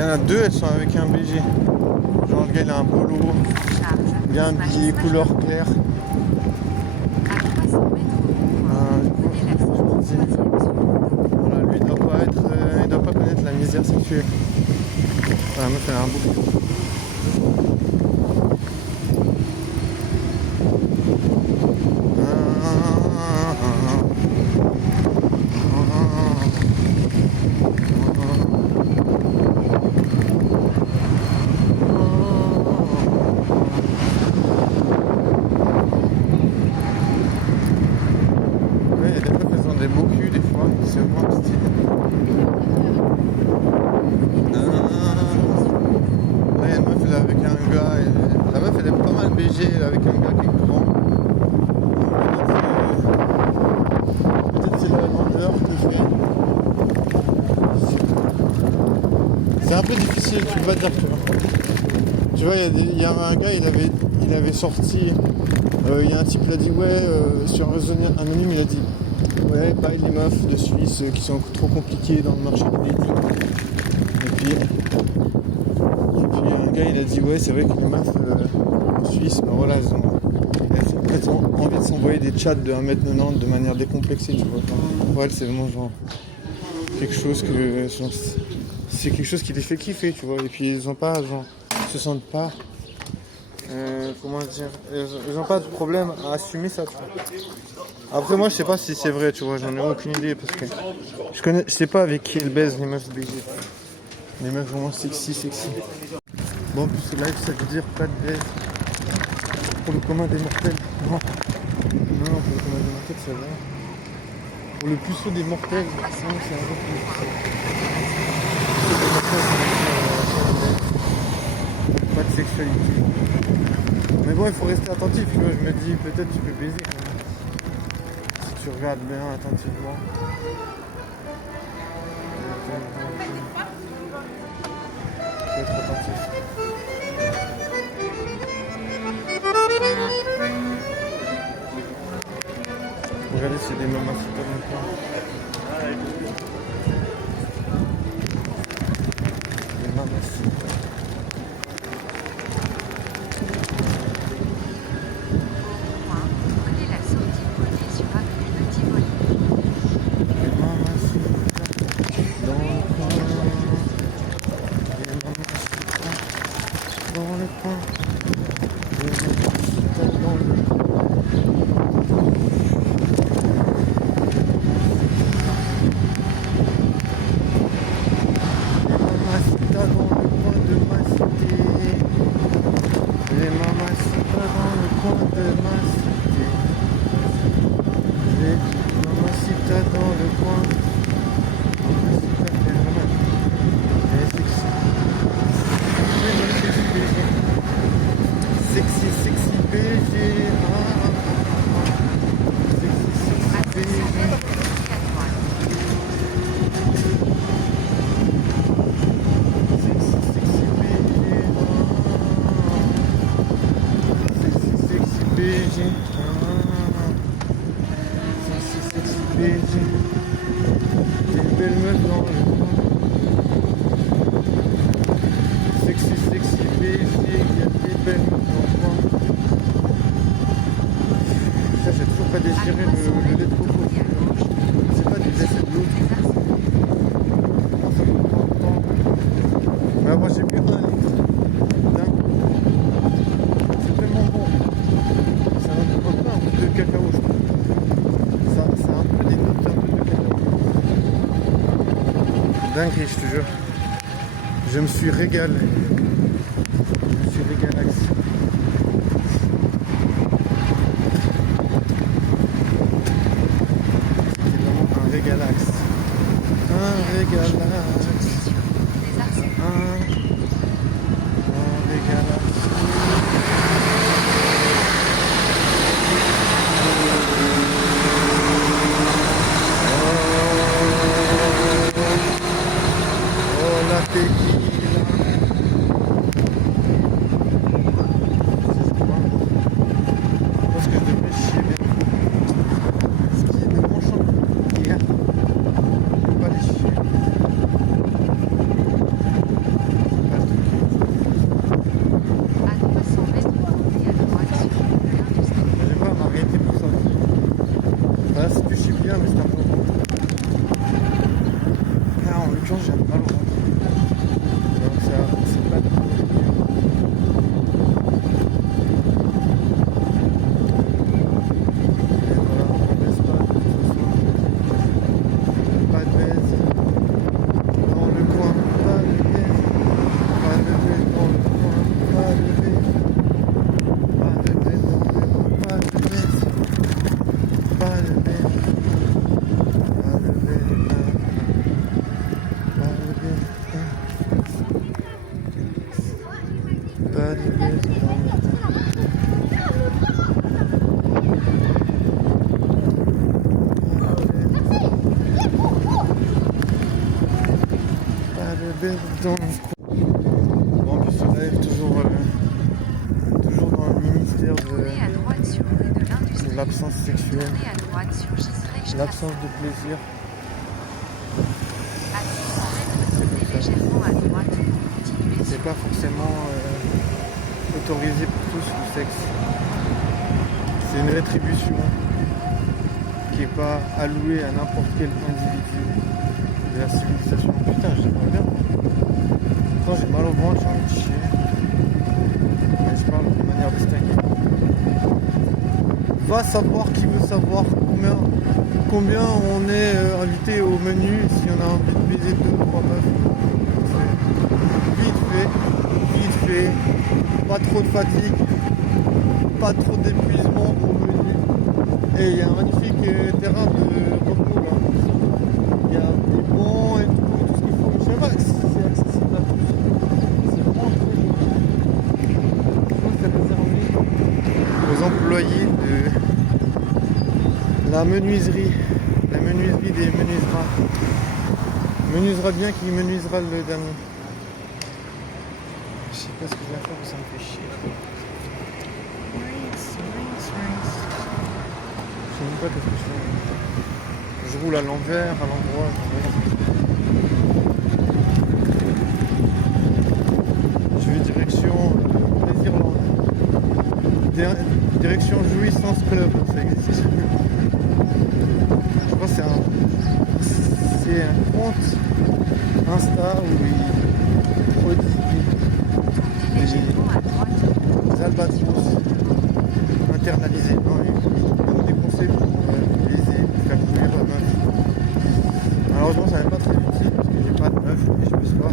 y en a deux, elles sont avec un BG. Genre le gars il a un polo, il a un billet couleur claire. Voilà, lui il doit pas connaître la misère sexuelle. La meuf elle a un bouc. Ouais, il y a des meufs elles ont des beaux culs des fois, c'est vraiment stylé. Là il y a une meuf elle est avec un gars, la meuf elle est pas mal BG, elle est avec un gars qui est grand. Peut-être c'est la grandeur que fait. C'est un peu difficile, tu peux pas dire, tu vois. Tu vois, il y a un gars, il avait sorti, il y a un type qui a dit, ouais, sur un réseau anonyme, il a dit, ouais, pareil les meufs de Suisse qui sont trop compliquées dans le marché de l'étude. Et puis un gars, il a dit, ouais, c'est vrai que les meufs en Suisse, ben voilà, elles ont envie de s'envoyer des chats de 1m90 de manière décomplexée, tu vois. Pour elles, c'est vraiment genre quelque chose que, genre, c'est quelque chose qui les fait kiffer, tu vois. Et puis ils ont pas, genre, ils se sentent pas, comment dire, ils ont pas de problème à assumer ça, tu vois. Après moi je sais pas si c'est vrai, tu vois, j'en ai aucune idée parce que je sais pas avec qui elles baisent les meufs BG. Les meufs vraiment sexy. Bon, plus ce live ça veut dire pas de baise pour le commun des mortels. Non, pour le commun des mortels c'est vrai. Pour le puceau des mortels, non, c'est un peu plus. Pas de sexualité. Mais bon, il faut rester attentif, tu vois. Je me dis, peut-être tu peux baiser quand même. Si tu regardes bien attentivement. Faut être attentif. Regardez, c'est des mamans super maintenant. Des mamans. Sexy BG. T'es une belle meuf dans le coin. Sexy BG, il y a des belles meufs dans le coin. Ça, j'ai toujours pas désiré le lait de coco. C'est pas du lait, c'est de l'eau. Ça fait longtemps. Mais moi, j'ai bu 1 litre d'un coup. C'est tellement bon. Ça ne prend pas un peu de cacao, je crois. Ça a un peu des notes, un peu de cacao. Dinguerie, je te jure. Je me suis régalé. Je me suis régalax. C'était vraiment un régalax. Un régalax. Un régalax. Oh la tequila. Je pense que je devrais chier, mais ce qui est de mon champ, je ne peux pas les chier. Bon, en plus, on est toujours dans le ministère de l'absence sexuelle, l'absence de plaisir. C'est pas forcément autorisé pour tous le sexe. C'est une rétribution qui est pas allouée à n'importe quel individu de la civilisation. Putain, j'aimerais bien. Quand j'ai mal au ventre, j'ai envie de chier. Mais je parle de manière distinguée. Va savoir qui veut savoir combien on est invité au menu si on a envie de baiser 2-3 meufs. Vite fait, pas trop de fatigue, pas trop d'épuisement au menu. Et il y a un magnifique terrain de repos là. Il y a des bancs et tout ce qu'il faut. Je sais pas si c'est accessible à tous. C'est vraiment très joli. Je pense que c'est réservé aux employés de la menuiserie des menuiseras. Menuisera bien qui menuisera le dernier. Je sais pas ce que je vais faire, mais ça me fait chier. Je sais même pas qu'est-ce que je fais. Je roule à l'envers, à l'endroit. Je vais direction Plaisirland. Direction Jouissance Club, ça existe. Je crois que c'est un compte Insta où il prodigue des albatros internalisés. Non, il donne des conseils pour baiser, faire courir la meuf. Malheureusement, ça n'est pas très utile parce que j'ai pas de meuf et je baise pas.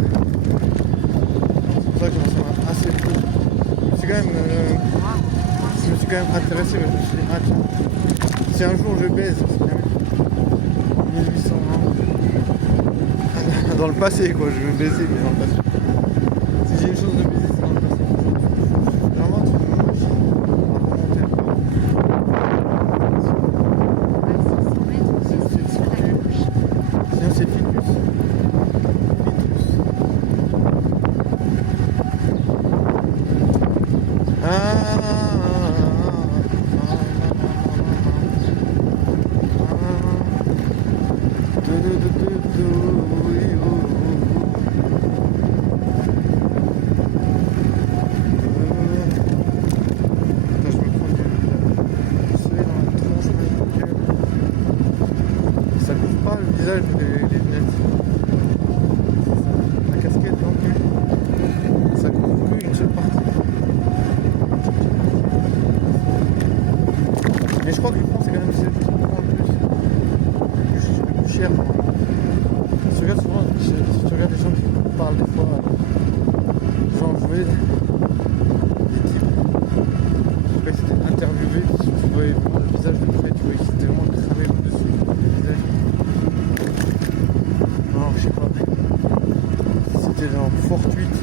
C'est pour ça que j'en sais assez peu. Je me suis quand même intéressé, mais je me suis dit, ah tiens, si un jour je baise, c'est bien. En 1800 ans. Dans le passé, quoi, je veux baiser, mais dans le passé. Si j'ai une chose de baiser, c'est dans le passé. Vraiment, tu me dis, on va remonter un peu. Sinon, c'est Fitus. Ça couvre pas le visage, les lunettes. La casquette non plus. Ça couvre plus une seule partie. Mais je crois que le fond c'est quand même celle qui prend le plus cher. Si tu regardes souvent, si tu regardes les gens qui parlent des fois, genre je voyais des types qui étaient interviewés, tu voyais vraiment le visage de près, tu voyais qu'ils étaient vraiment cramés au-dessus du visage. Alors je sais pas, c'était genre fortuite,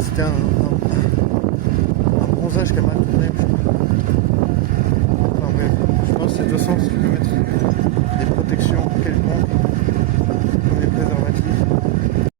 c'était un bronzage qui a mal tourné. Enfin bref, je pense que c'est de toute façon si tu peux mettre des protections quelconques.